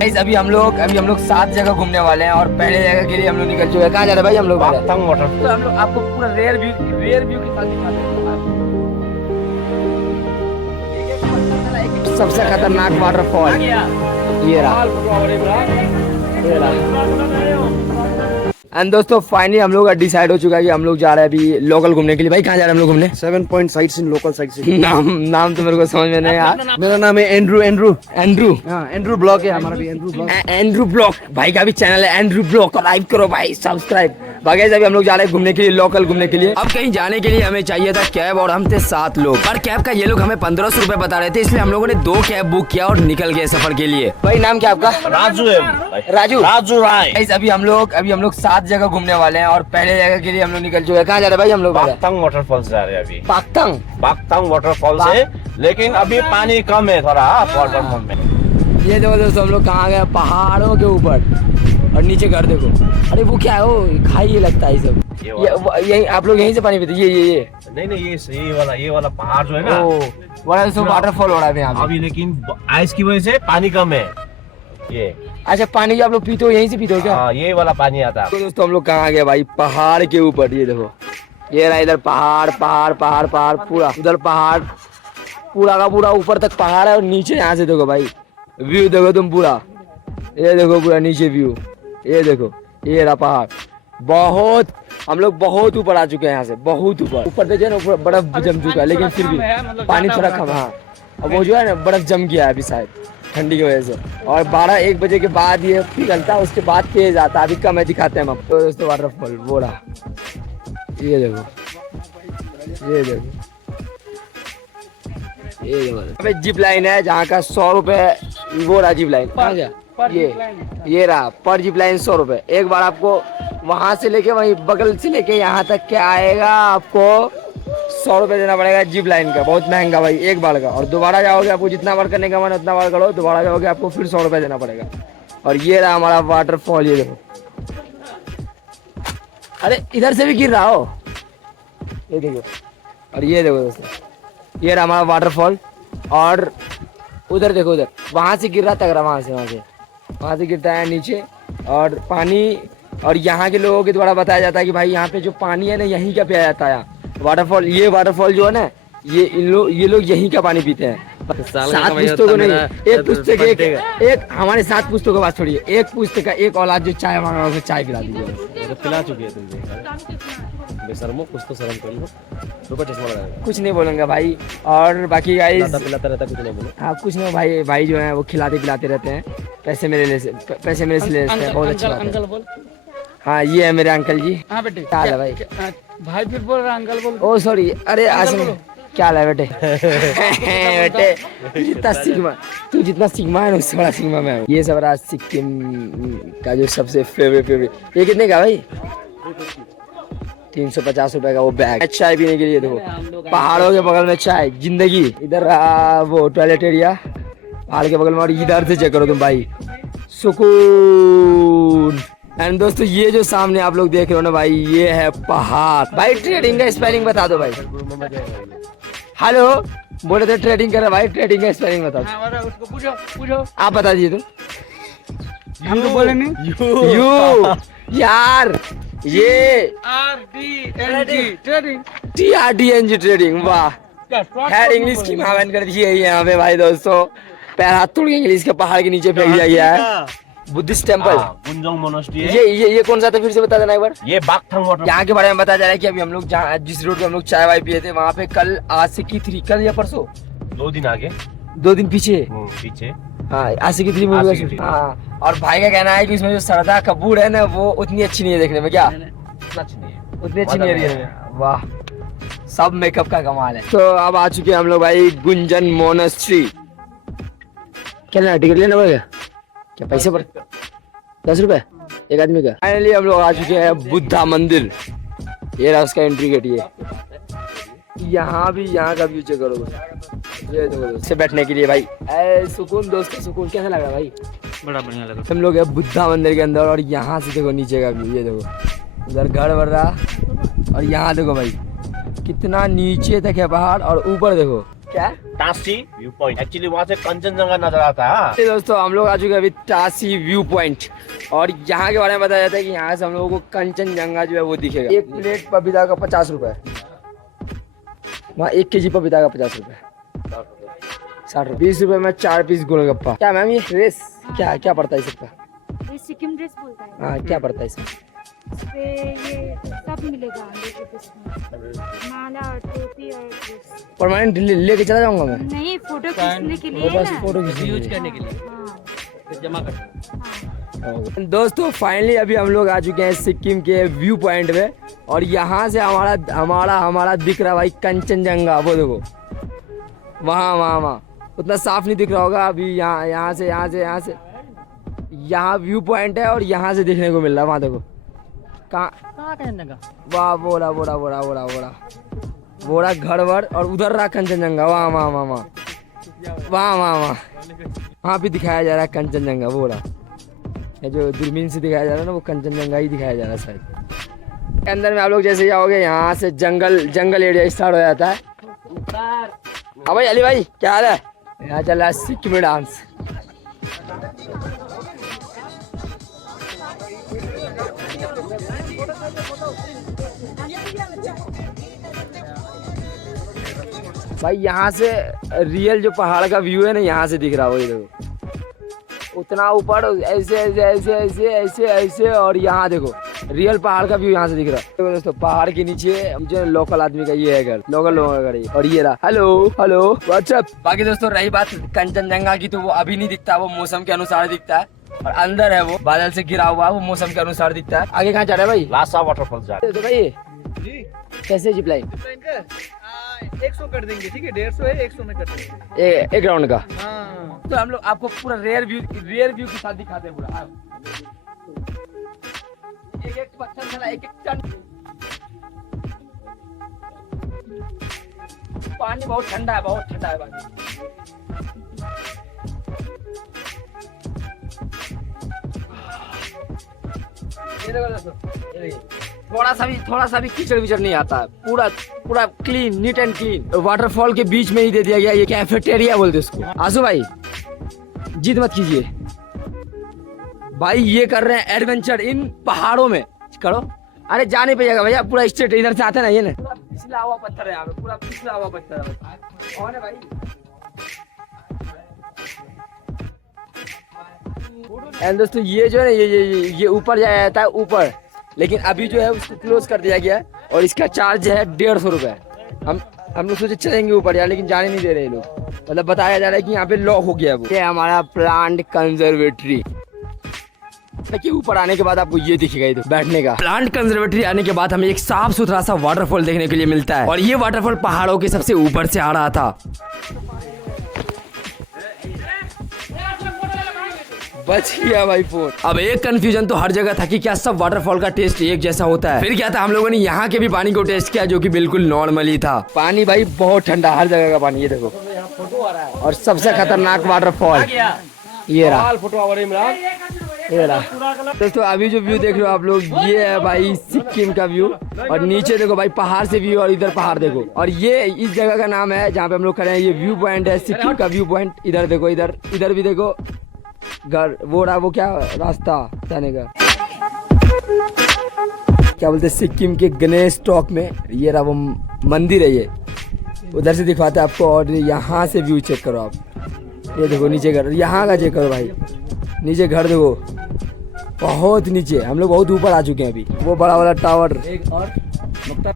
Guys अभी हम लोग 7 जगह घूमने वाले हैं और पहले जगह के लिए हम लोग निकल चुके हैं। कहाँ जा रहे हैं भाई हम लोग? पाकतंग वाटर। तो हम लोग आपको पूरा रेयर व्यू के साथ दिखाते हैं। सबसे खतरनाक वाटरफॉल ये रहा। एंड दोस्तों फाइनली हम लोग का डिसाइड हो चुका है कि हम लोग जा रहे हैं अभी लोकल घूमने के लिए। भाई कहाँ जा रहे हैं हम लोग घूमने? 7 point sites in local sites. नाम तो मेरे को समझ में नहीं आया। मेरा नाम है एंड्रू। एंड्रू ब्लॉग है हमारा भी। एंड्रू ब्लॉग भाई का भी चैनल है एंड्रू ब्लॉग। लाइक करो भाई, सब्सक्राइब। बाकी अभी हम लोग जा रहे हैं घूमने के लिए, लोकल घूमने के लिए। अब कहीं जाने के लिए हमें चाहिए था कैब और हम थे 7 लोग। पर कैब का ये लोग हमें 1500 रुपए बता रहे थे, इसलिए हम लोगों ने 2 कैब बुक किया और निकल गए सफर के लिए। भाई नाम क्या आपका? राजू राय। अभी हम लोग 7 जगह घूमने वाले हैं और पहले जगह के लिए हम लोग निकल चुके हैं। कहाँ जा रहे हैं भाई हम लोग? पाकतंग वाटरफॉल जा रहे हैं अभी। पाकतंग वाटरफॉल से, लेकिन अभी पानी कम है थोड़ा वाटरफॉल में। ये देखो दोस्तों हम लोग कहाँ गए? पहाड़ों के ऊपर और नीचे घर देखो। अरे वो क्या है? वो खाई लगता है सब। यही आप लोग यहीं से पानी पीते? ये नहीं ये वाला पहाड़ जो है ना, बड़ा वाटरफॉल हो रहा है यहाँ पे अभी, लेकिन आइस की वजह से पानी कम है ये। अच्छा पानी जो आप लोग पीते हो यहीं से पीते हो क्या? हाँ ये वाला पानी आता है। तो दोस्तों हम लोग कहाँ गए भाई? पहाड़ के ऊपर। ये देखो ये रहा, इधर पहाड़ पूरा, उधर पहाड़ पूरा का पूरा ऊपर तक पहाड़ है और नीचे यहाँ से देखो भाई व्यू देखो तुम पूरा। ये देखो पूरा नीचे व्यू, ये देखो ये रहा पहाड़। बहुत हम लोग बहुत ऊपर आ चुके हैं, यहाँ से बहुत ऊपर देखिए ना, ऊपर बर्फ जम चुका है लेकिन फिर भी पानी थोड़ा कम। हाँ और वो जो है ना बर्फ जम गया है अभी शायद ठंडी की वजह से। और 12-1 बजे के बाद ये पिघलता है, उसके बाद तेज आता है। अभी कम है, दिखाते हैं हम। तो दोस्तों वाटरफॉल वो रहा, ये देखो अबे जिप लाइन है जहाँ का 100 रुपए। वो रहा जिप लाइन। कहाँ गया? ये रहा पर जिप लाइन 100 रुपए। एक बार आपको वहां से लेके वहीं बगल से लेके यहाँ तक क्या आएगा, आपको 100 रुपए देना पड़ेगा जिप लाइन का। बहुत महंगा भाई एक बार का। और दोबारा जाओगे, आपको जितना बार करने का मन उतना बार करो, दोबारा जाओगे आपको फिर 100 रुपए देना पड़ेगा। और ये रहा हमारा वाटरफॉल, ये देखो। अरे इधर से भी गिर रहा हो, ये देखो। और ये देखो दोस्तों, ये रहा हमारा वाटरफॉल। और उधर देखो, उधर वहां से गिर रहा तगड़ा, वहां से गिरता है नीचे और पानी। और यहाँ के लोगों के द्वारा बताया जाता है कि भाई यहाँ पे जो पानी है ना यहीं का पिया जाता है वाटरफॉल। ये वाटरफॉल जो है ना, ये लोग यहीं का पानी पीते हैं। 7 पुस्तकों नहीं, एक पुस्तक एक हमारे 7 पुस्तकों के बाद छोड़िए, एक पुस्तक का एक औलाद जो चाय मांगा उसे चाय पिला दीजिए। तो पिला चुकी है तुम बेशर्मो, कुछ तो शर्म कर लो। रुको चश्मा लगाएगा। कुछ नहीं बोलूंगा भाई। और बाकी गाइस पिलाता रहता, कुछ नहीं बोलो। हाँ कुछ नहीं भाई जो है वो खिलाते पिलाते रहते हैं। पैसे मेरे से लेते हैं। बहुत अच्छी बात है। हाँ ये है मेरे अंकल जी। हाँ बेटे क्या है भाई? भाई फिर बोल रहा अंकल बोल। ओ सॉरी, अरे आसिम क्या है बेटे? बेटे तू जितना सिग्मा है ना उससे बड़ा सिग्मा मैं हूँ। ये सब रहा सिक्किम का जो सबसे फेवरेट। ये कितने का भाई? 350 रुपए का वो बैग। चाय पीने के लिए देखो, पहाड़ों के बगल में चाय जिंदगी। इधर रहा वो टॉयलेट एरिया पहाड़ के बगल में। और इधर से चेक करो तुम भाई, सुकून। एंड दोस्तों ये जो सामने आप लोग देख रहे हो ना भाई, ये है पहाड़। भाई ट्रेडिंग का स्पेलिंग बता दो भाई। हेलो बोले थे ट्रेडिंग कर रहे भाई, ट्रेडिंग का स्पेलिंग बता दो। उसको पूछो आप बता दीजिए तुम। हम तो बोले नहीं। यू यार ये TRDNG ट्रेडिंग। वाह खैर इंग्लिश की महावन कर दी है यहाँ पे भाई। दोस्तों पैर हाथ तोड़ के इंग्लिश के पहाड़ के नीचे फेंक दिया गया है। बुद्धिस्ट टेम्पल बुंजोंग मोनास्ट्री है। ये कौन सा था फिर से बता देना एक बार। ये पाकतंग वाटर। यहाँ के बारे में बताया जा रहा है कि अभी हम लोग जिस रोड पे हम लोग चाय वाय पिए थे वहाँ पे कल आशिकी 3, कल या परसों 2 दिन आगे 2 दिन पीछे हाँ आशिकी 3 मूवी। हाँ और भाई का कहना है कि इसमें जो सरदा कपूर है ना वो उतनी अच्छी नहीं है देखने में। क्या उतनी अच्छी नहीं है? वाह सब मेकअप का कमाल है। तो अब आ चुके हैं हम लोग भाई गुंजन मोनास्ट्री। क्या लेना, टिकट लेना पड़ेगा क्या? पैसे पर 10 रुपए एक आदमी का। फाइनली हम लोग आ चुके हैं बुद्धा मंदिर। ये रहा उसका एंट्री गेट। ये यहाँ का व्यू चेक करो। ये देखो से बैठने के लिए भाई सुकून। दोस्तों सुकून कैसा लग रहा भाई? बड़ा बढ़िया लगा। हम लोग है बुद्धा मंदिर के अंदर और यहाँ से देखो नीचे का व्यू। ये देखो उधर घर बन रहा और यहाँ देखो भाई कितना नीचे तक है पहाड़ और ऊपर देखो क्या टासी व्यू पॉइंट, एक्चुअली वहाँ से कंचनजंगा नजर आता है। ये दोस्तों हम लोग आ चुके हैं अभी टासी व्यू पॉइंट और यहाँ के बारे में बताया जाता है कि यहाँ से हम लोगों को कंचनजंगा जो है वो दिखेगा। एक प्लेट पपीता का 50 रुपए, वहाँ 1 kg पपीता का 50 रुपए, 60 रुपए, 20 रुपए में 4 पीस गोलगप्पा। क्या मैम ये ड्रेस क्या पड़ता है सबका? ये सिक्किम ड्रेस बोलता है। हाँ क्या पड़ता है इसमें? इसपे ये सब मिलेगा 100 रुपीस में, माला और टोपी और ड्रेस। परमानेंट लेके चला जाऊंगा मैं? नहीं, फोटो खींचने के लिए वो बस ना। फोटो खींचने यूज के लिए। करने के लिए हाँ, फिर जमा कर। हाँ। दोस्तों फाइनली अभी हम लोग आ चुके हैं सिक्किम के व्यू पॉइंट में और यहाँ से हमारा दिख रहा भाई कंचनजंगा। वो देखो वहाँ उतना साफ नहीं दिख रहा होगा अभी। यहाँ से यहाँ व्यू पॉइंट है और यहाँ से देखने को मिल रहा है। वहाँ देखो कहाँ कंचनजंगा वाह बोरा घर वर और उधर रहा कंचनजंगा। वहाँ भी दिखाया जा रहा है कंचनजंगा। वो रहा ये जो दूरबीन से दिखाया जा रहा है ना, वो कंचनजंगा ही दिखाया जा रहा है शायद। अंदर में आप लोग जैसे जाओगे यहाँ से जंगल एरिया स्टार्ट हो जाता है। हाँ भाई अली भाई क्या हाल है? यहाँ चल रहा है सिक्किमी डांस। भाई यहाँ से रियल जो पहाड़ का व्यू है ना यहाँ से दिख रहा है। वही देखो उतना ऊपर ऐसे और यहाँ देखो रियल पहाड़ का व्यू यहाँ से दिख रहा है। देखो दोस्तों पहाड़ के नीचे जो लोकल आदमी का ये है घर, लोकल लोगों का घर ये। और ये रहा हेलो व्हाट्सएप। बाकी दोस्तों रही बात कंचनजंगा की, तो वो अभी नहीं दिखता, वो मौसम के अनुसार दिखता है। और अंदर है वो बादल से घिरा हुआ, वो मौसम के अनुसार दिखता है। आगे कहाँ जा रहा है भाई? लासा वाटरफॉल जा तो भाई कैसे जिप लाइन? 100 कर देंगे, ठीक है? 150 है, 100 में कर देंगे एक राउंड का। हाँ। तो हम लोग आपको पूरा रेयर व्यू के साथ दिखाते हैं पूरा। एक पत्थर चला, एक टन पानी। बहुत ठंडा है पानी। ये देखो दोस्तों, ये देखिए थोड़ा सा भी कीचड़ विचड़ नहीं आता। पूरा clean, neat and clean. Waterfall के बीच में ही दे दिया गया ये कैफेटेरिया बोलते इसको। आंसू भाई जिद मत कीजिए भाई, ये कर रहे हैं एडवेंचर इन पहाड़ों में। करो, अरे जा नहीं पाएगा भैया, पूरा स्ट्रेट इधर से आते ना ये ना, पूरा पिछला हुआ पत्थर है यहाँ पे, पूरा पिछला हुआ पत्थर है। कौन है भाई? एंड दोस्तों ये जो है ना ये ऊपर जाया जाता है ऊपर, लेकिन अभी जो है उसको क्लोज कर दिया गया है और इसका चार्ज है 150 रुपए। हम लोग सोचे चलेंगे ऊपर यार, लेकिन जाने नहीं दे रहे लोग। मतलब बताया जा रहा है कि यहाँ पे लॉक हो गया है वो। ये हमारा प्लांट कंजर्वेटरी। देखिए ऊपर आने के बाद आपको ये दिखेगा, ये बैठने का। प्लांट कंजर्वेटरी आने के बाद हमें एक साफ सुथरा सा वाटरफॉल देखने के लिए मिलता है और ये वाटरफॉल पहाड़ों के सबसे ऊपर से आ रहा था। बच गया भाई फोन। अब एक कंफ्यूजन तो हर जगह था कि क्या सब वाटरफॉल का टेस्ट एक जैसा होता है। फिर क्या था, हम लोगों ने यहाँ के भी पानी को टेस्ट किया जो कि बिल्कुल नॉर्मल ही था। पानी भाई बहुत ठंडा, हर जगह का पानी। ये देखो और सबसे खतरनाक वाटरफॉल ये रहा। दोस्तों अभी जो व्यू देख रहे हो आप लोग, ये है भाई सिक्किम का व्यू। और नीचे देखो भाई पहाड़ से व्यू और इधर पहाड़ देखो। और ये इस जगह का नाम है जहाँ पे हम लोग खड़े हैं, ये व्यू पॉइंट है सिक्किम का व्यू पॉइंट। इधर देखो, इधर भी देखो घर। वो रहा वो क्या रास्ता जाने का, क्या बोलते सिक्किम के गणेश टॉक में। ये रहा वो मंदिर है, ये उधर से दिखवाता है आपको। और यहाँ से व्यू चेक करो आप, ये देखो नीचे घर, यहाँ का चेक करो भाई। नीचे घर देखो, बहुत नीचे। हम लोग बहुत ऊपर आ चुके हैं अभी। वो बड़ा वाला टावर।